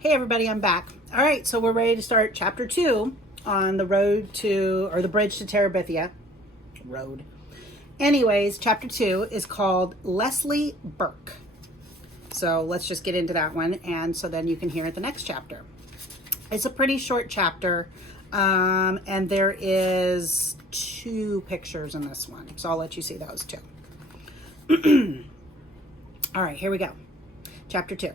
Hey everybody, I'm back. All right, so we're ready to start chapter 2 on the road to, or the bridge to Terabithia. Road. Anyways, chapter 2 is called Leslie Burke. So let's just get into that one, and so then you can hear the next chapter. It's a pretty short chapter, and there is 2 pictures in this one, so I'll let you see those too. All right, here we go. Chapter 2.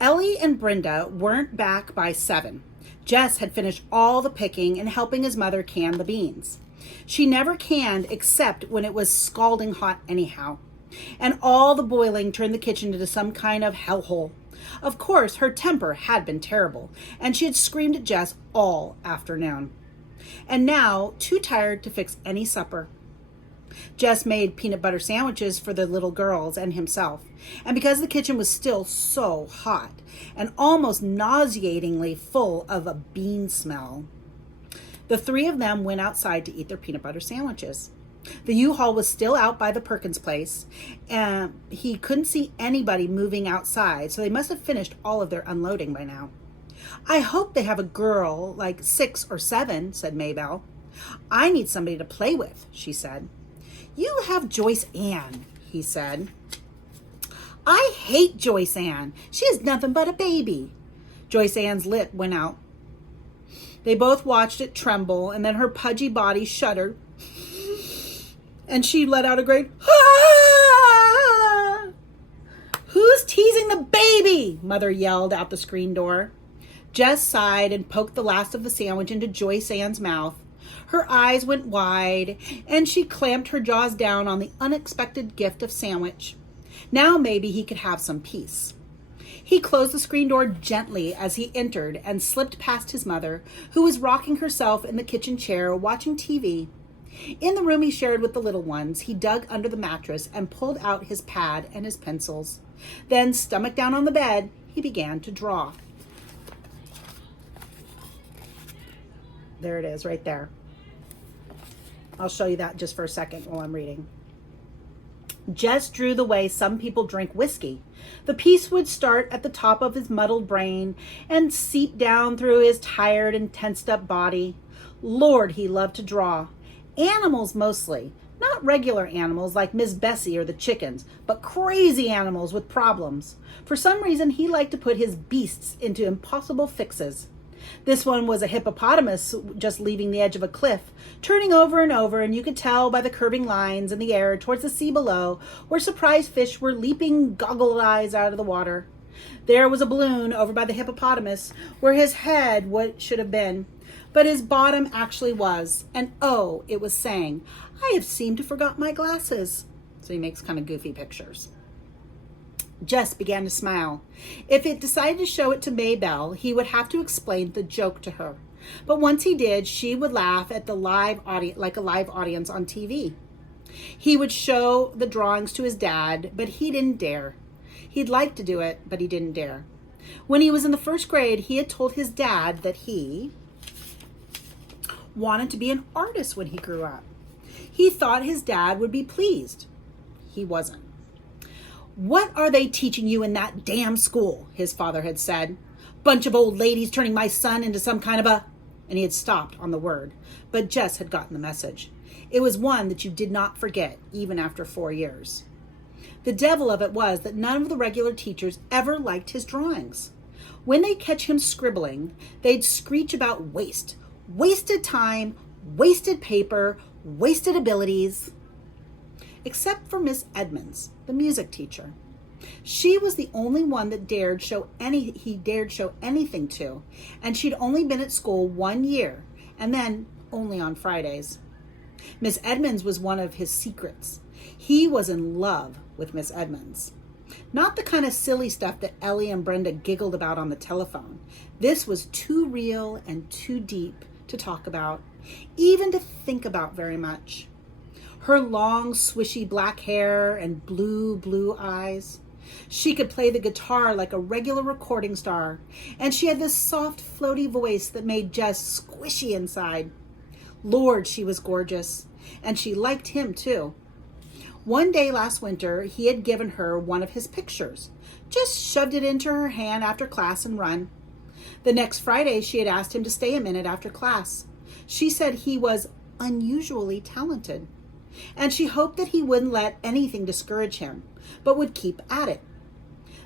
Ellie and Brenda weren't back by 7. Jess had finished all the picking and helping his mother can the beans. She never canned except when it was scalding hot anyhow. And all the boiling turned the kitchen into some kind of hellhole. Of course, her temper had been terrible, and she had screamed at Jess all afternoon. And now, too tired to fix any supper. Jess made peanut butter sandwiches for the little girls and himself, and because the kitchen was still so hot and almost nauseatingly full of a bean smell, the 3 of them went outside to eat their peanut butter sandwiches. The U-Haul was still out by the Perkins place, and he couldn't see anybody moving outside, so they must have finished all of their unloading by now. "I hope they have a girl like 6 or 7, said Maybelle. "I need somebody to play with," she said. "You have Joyce Ann," he said. "I hate Joyce Ann. She is nothing but a baby." Joyce Ann's lip went out. They both watched it tremble, and then her pudgy body shuddered, and she let out a great, "Ah!" "Who's teasing the baby?" Mother yelled out the screen door. Jess sighed and poked the last of the sandwich into Joyce Ann's mouth. Her eyes went wide, and she clamped her jaws down on the unexpected gift of sandwich. Now maybe he could have some peace. He closed the screen door gently as he entered and slipped past his mother, who was rocking herself in the kitchen chair watching TV. In the room he shared with the little ones, he dug under the mattress and pulled out his pad and his pencils. Then, stomach down on the bed, he began to draw. There it is, right there. I'll show you that just for a second while I'm reading. Jess drew the way some people drink whiskey. The piece would start at the top of his muddled brain and seep down through his tired and tensed up body. Lord, he loved to draw. Animals mostly. Not regular animals like Miss Bessie or the chickens, but crazy animals with problems. For some reason, he liked to put his beasts into impossible fixes. This one was a hippopotamus just leaving the edge of a cliff, turning over and over, and you could tell by the curving lines in the air towards the sea below, where surprised fish were leaping goggle eyes out of the water. There was a balloon over by the hippopotamus, where his head should have been, but his bottom actually was, and oh, it was saying, "I have seemed to forgot my glasses." So he makes kind of goofy pictures. Jess began to smile. If it decided to show it to Maybelle, he would have to explain the joke to her. But once he did, she would laugh at the live audience like a live audience on TV. He would show the drawings to his dad, but he didn't dare. He'd like to do it, but he didn't dare. When he was in the 1st grade, he had told his dad that he wanted to be an artist when he grew up. He thought his dad would be pleased. He wasn't. "What are they teaching you in that damn school?" his father had said. "Bunch of old ladies turning my son into some kind of a..." And he had stopped on the word, but Jess had gotten the message. It was one that you did not forget, even after 4 years. The devil of it was that none of the regular teachers ever liked his drawings. When they'd catch him scribbling, they'd screech about waste. Wasted time, wasted paper, wasted abilities. Except for Miss Edmonds, the music teacher. She was the only one that he dared show anything to, and she'd only been at school 1 year, and then only on Fridays. Miss Edmonds was one of his secrets. He was in love with Miss Edmonds. Not the kind of silly stuff that Ellie and Brenda giggled about on the telephone. This was too real and too deep to talk about, even to think about very much. Her long, swishy black hair and blue eyes. She could play the guitar like a regular recording star, and she had this soft, floaty voice that made Jess squishy inside. Lord, she was gorgeous, and she liked him too. One day last winter, he had given her one of his pictures, just shoved it into her hand after class and run. The next Friday, she had asked him to stay a minute after class. She said he was unusually talented, and she hoped that he wouldn't let anything discourage him, but would keep at it.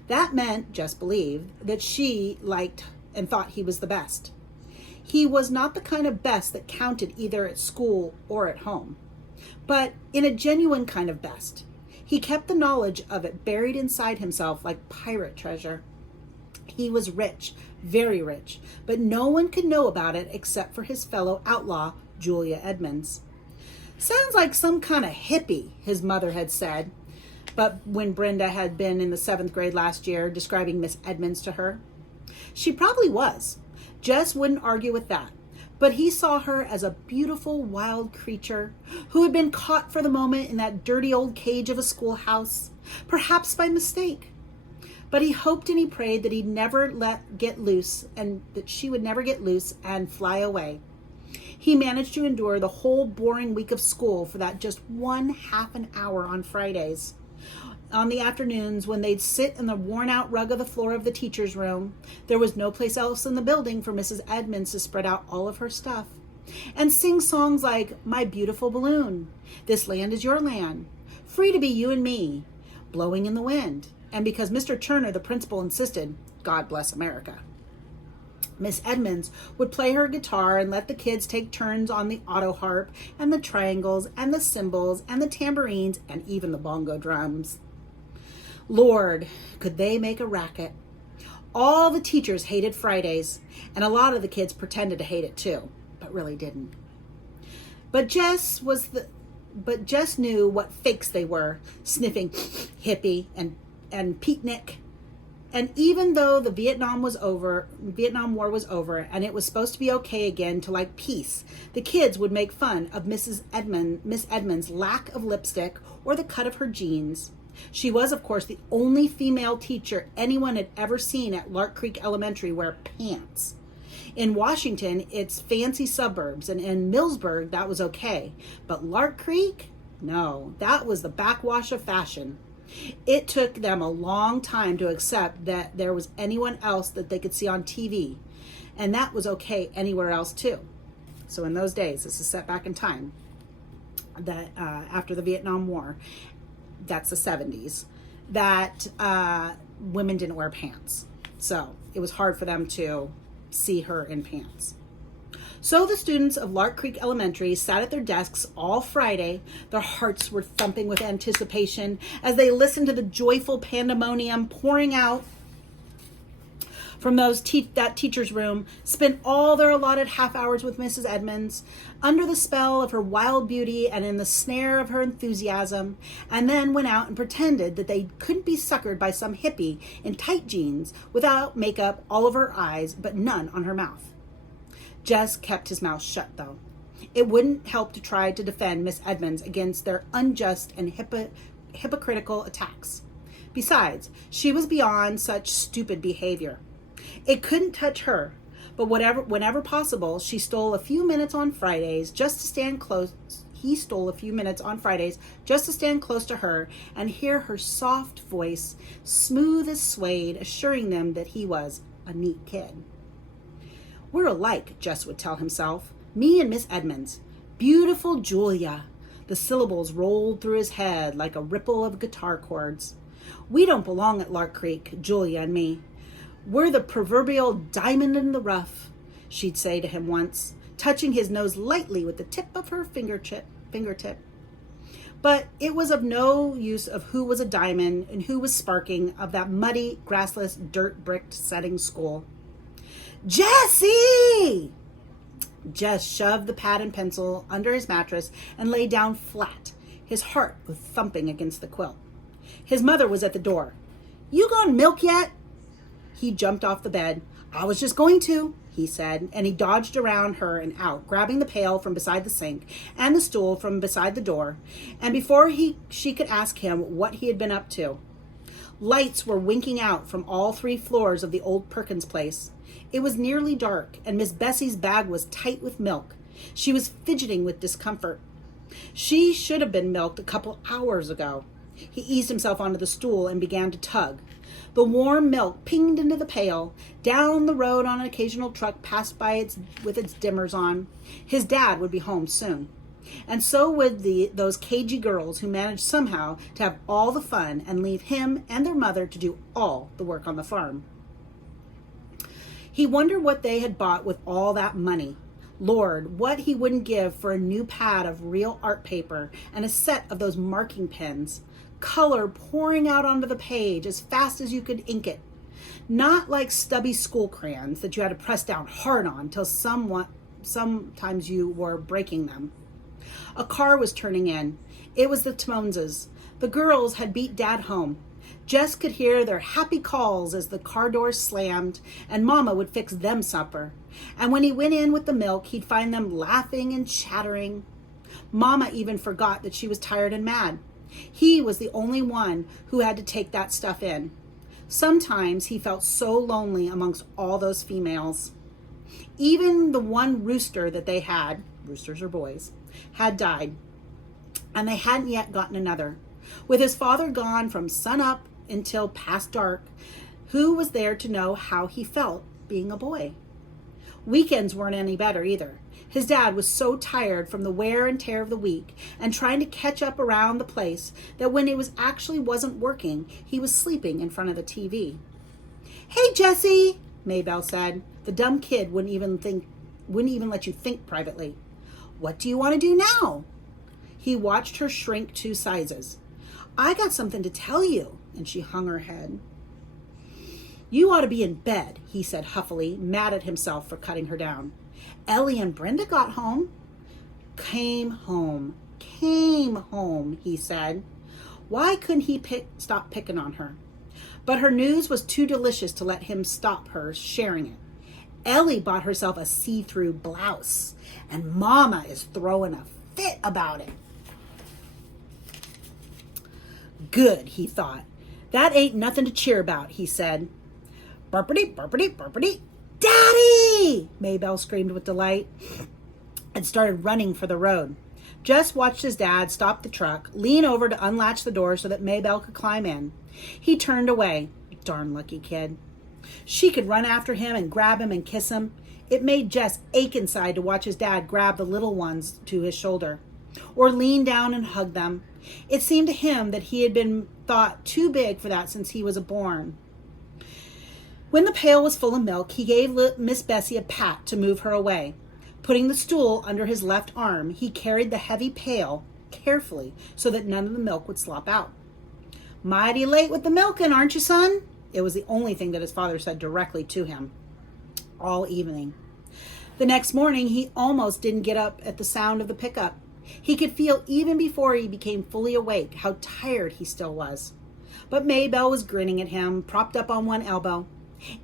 That meant, Jess believed, that she liked and thought he was the best. He was not the kind of best that counted either at school or at home, but in a genuine kind of best. He kept the knowledge of it buried inside himself like pirate treasure. He was rich, very rich, but no one could know about it except for his fellow outlaw, Julia Edmonds. Sounds like some kind of hippie, his mother had said, but when Brenda had been in the 7th grade last year describing Miss Edmonds to her. She probably was. Jess wouldn't argue with that, but he saw her as a beautiful wild creature who had been caught for the moment in that dirty old cage of a schoolhouse, perhaps by mistake. But he hoped and he prayed that he'd never get loose and that she would never get loose and fly away. He managed to endure the whole boring week of school for that just one half an hour on Fridays. On the afternoons when they'd sit in the worn-out rug of the floor of the teacher's room, there was no place else in the building for Mrs. Edmonds to spread out all of her stuff and sing songs like My Beautiful Balloon, This Land is Your Land, Free to Be You and Me, Blowing in the Wind, and because Mr. Turner, the principal, insisted, God Bless America. Miss Edmonds would play her guitar and let the kids take turns on the auto harp and the triangles and the cymbals and the tambourines and even the bongo drums. Lord, could they make a racket. All the teachers hated Fridays, and a lot of the kids pretended to hate it too, but really didn't. But Jess knew what fakes they were, sniffing hippie and peatnik. And even though the Vietnam War was over, and it was supposed to be okay again to like peace, the kids would make fun of Miss Edmonds' lack of lipstick or the cut of her jeans. She was, of course, the only female teacher anyone had ever seen at Lark Creek Elementary wear pants. In Washington, it's fancy suburbs, and in Millsburg, that was okay. But Lark Creek? No, that was the backwash of fashion. It took them a long time to accept that there was anyone else that they could see on TV, and that was okay anywhere else too. So in those days, this is set back in time, that after the Vietnam War, that's the 70s, that women didn't wear pants. So it was hard for them to see her in pants. So the students of Lark Creek Elementary sat at their desks all Friday. Their hearts were thumping with anticipation as they listened to the joyful pandemonium pouring out from that teacher's room, spent all their allotted half hours with Mrs. Edmonds, under the spell of her wild beauty and in the snare of her enthusiasm, and then went out and pretended that they couldn't be suckered by some hippie in tight jeans without makeup all over her eyes but none on her mouth. Jess kept his mouth shut, though. It wouldn't help to try to defend Miss Edmonds against their unjust and hypocritical attacks. Besides, she was beyond such stupid behavior. It couldn't touch her, but whenever possible, she stole a few minutes on Fridays just to stand close. He stole a few minutes on Fridays just to stand close to her and hear her soft voice, smooth as suede, assuring them that he was a neat kid. We're alike, Jess would tell himself. Me and Miss Edmonds. Beautiful Julia. The syllables rolled through his head like a ripple of guitar chords. We don't belong at Lark Creek, Julia and me. We're the proverbial diamond in the rough, she'd say to him once, touching his nose lightly with the tip of her fingertip. But it was of no use of who was a diamond and who was sparking of that muddy, grassless, dirt-bricked setting school. Jessie! Jess shoved the pad and pencil under his mattress and lay down flat, his heart thumping against the quilt. His mother was at the door. You gone milk yet? He jumped off the bed. I was just going to, he said, and he dodged around her and out, grabbing the pail from beside the sink and the stool from beside the door, and before she could ask him what he had been up to. Lights were winking out from all 3 floors of the old Perkins place. It was nearly dark, and Miss Bessie's bag was tight with milk. She was fidgeting with discomfort. She should have been milked a couple hours ago. He eased himself onto the stool and began to tug. The warm milk pinged into the pail. Down the road on an occasional truck passed by with its dimmers on. His dad would be home soon. And so would those cagey girls who managed somehow to have all the fun and leave him and their mother to do all the work on the farm. He wondered what they had bought with all that money. Lord, what he wouldn't give for a new pad of real art paper and a set of those marking pens. Color pouring out onto the page as fast as you could ink it. Not like stubby school crayons that you had to press down hard on till sometimes you were breaking them. A car was turning in. It was the Timonses. The girls had beat Dad home. Jess could hear their happy calls as the car doors slammed, and Mama would fix them supper. And when he went in with the milk, he'd find them laughing and chattering. Mama even forgot that she was tired and mad. He was the only one who had to take that stuff in. Sometimes he felt so lonely amongst all those females. Even the one rooster that they had, roosters are boys, had died, and they hadn't yet gotten another. With his father gone from sun up until past dark, who was there to know how he felt being a boy? Weekends weren't any better either. His dad was so tired from the wear and tear of the week and trying to catch up around the place that when it wasn't working, he was sleeping in front of the TV. "Hey, Jessie," Maybelle said. The dumb kid wouldn't even let you think privately. "What do you want to do now?" He watched her shrink 2 sizes. "I got something to tell you," and she hung her head. "You ought to be in bed," he said huffily, mad at himself for cutting her down. "Ellie and Brenda got home." Came home, he said. Why couldn't he stop picking on her? But her news was too delicious to let him stop her sharing it. Ellie bought herself a see-through blouse, and Mama is throwing a fit about it. Good, he thought. That ain't nothing to cheer about, he said. Burpity, burpity, burpity. Daddy! Maybelle screamed with delight and started running for the road. Jess watched his dad stop the truck, lean over to unlatch the door so that Maybelle could climb in. He turned away. Darn lucky kid. She could run after him and grab him and kiss him. It made Jess ache inside to watch his dad grab the little ones to his shoulder or lean down and hug them. It seemed to him that he had been thought too big for that since he was born. When the pail was full of milk, he gave Miss Bessie a pat to move her away. Putting the stool under his left arm, he carried the heavy pail carefully so that none of the milk would slop out. Mighty late with the milking, aren't you, son? It was the only thing that his father said directly to him all evening. The next morning, he almost didn't get up at the sound of the pickup. He could feel even before he became fully awake how tired he still was. But Maybelle was grinning at him, propped up on one elbow.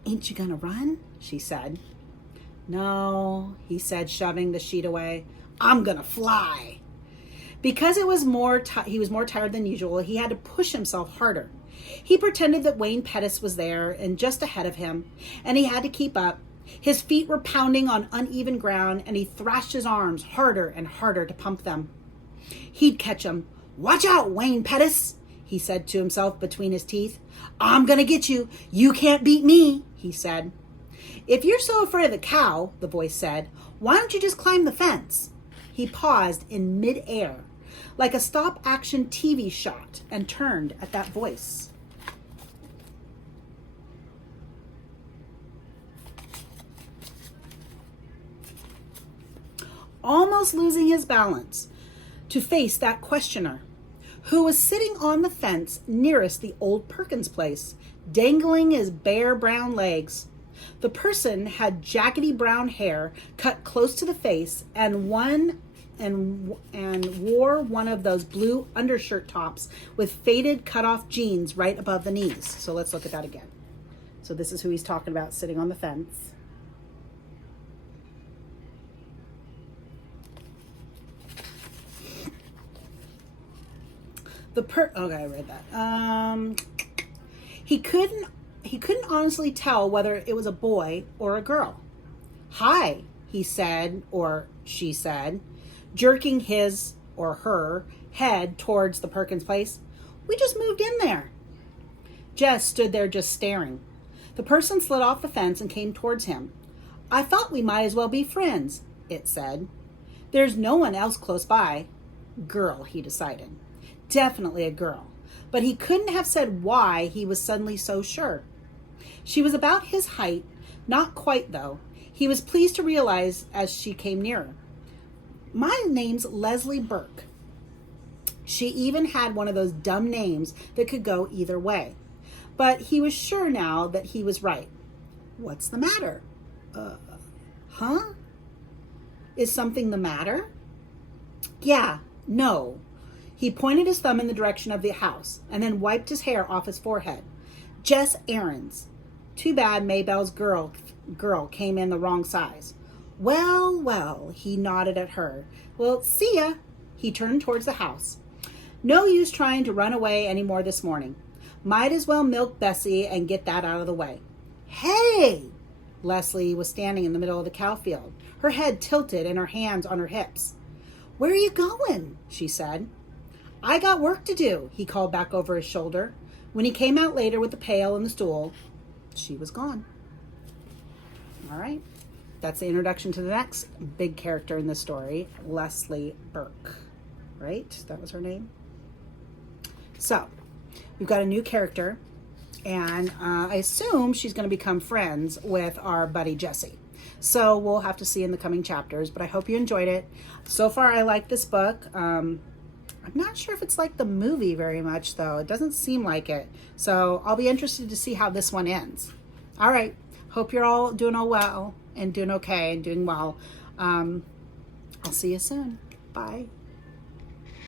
Ain't you gonna run? She said. No, he said, shoving the sheet away. I'm gonna fly. Because he was more tired than usual, he had to push himself harder. He pretended that Wayne Pettis was there and just ahead of him, and he had to keep up. His feet were pounding on uneven ground, and he thrashed his arms harder and harder to pump them. He'd catch him. Watch out, Wayne Pettis, he said to himself between his teeth. I'm gonna get you. You can't beat me, he said. If you're so afraid of the cow, the voice said, why don't you just climb the fence? He paused in mid-air, like a stop-action TV shot, and turned at that voice. Almost losing his balance to face that questioner, who was sitting on the fence nearest the old Perkins place, dangling his bare brown legs. The person had jaggedy brown hair cut close to the face and wore one of those blue undershirt tops with faded cut-off jeans right above the knees. So let's look at that again. So this is who he's talking about sitting on the fence. Okay, I read that. He couldn't honestly tell whether it was a boy or a girl. Hi, he said, or she said, jerking his or her head towards the Perkins place. We just moved in there. Jess stood there just staring. The person slid off the fence and came towards him. "I thought we might as well be friends," it said. "There's no one else close by." Girl, he decided. Definitely a girl. But he couldn't have said why he was suddenly so sure. She was about his height, not quite though. He was pleased to realize as she came nearer. "My name's Leslie Burke." She even had one of those dumb names that could go either way. But he was sure now that he was right. "What's the matter?" Huh? Is something the matter?" "Yeah, no." He pointed his thumb in the direction of the house and then wiped his hair off his forehead. "Jess Aarons. Too bad Maybelle's girl came in the wrong size." "Well, well," he nodded at her. "Well, see ya." He turned towards the house. "No use trying to run away any more this morning. Might as well milk Bessie and get that out of the way." "Hey!" Leslie was standing in the middle of the cow field, her head tilted and her hands on her hips. "Where are you going?" she said. "I got work to do," he called back over his shoulder. When he came out later with the pail and the stool, she was gone. All right. That's the introduction to the next big character in the story, Leslie Burke. Right? That was her name. So, we've got a new character, and I assume she's going to become friends with our buddy Jesse. So we'll have to see in the coming chapters, but I hope you enjoyed it. So far, I like this book. I'm not sure if it's like the movie very much, though. It doesn't seem like it. So I'll be interested to see how this one ends. All right. Hope you're all doing well and doing okay and doing well. I'll see you soon. Bye.